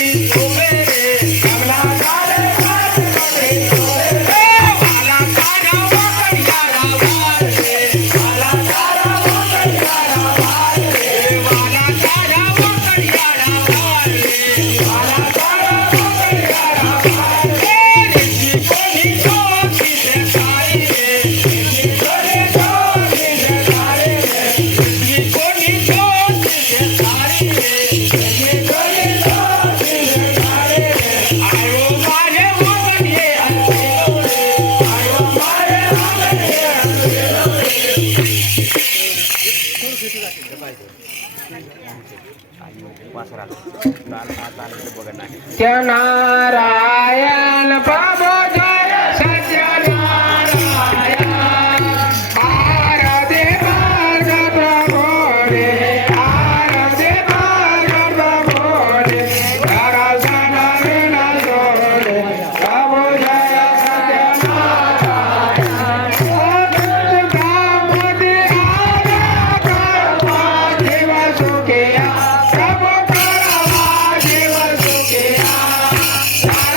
ladies. त्या नारायण बाबा Yeah.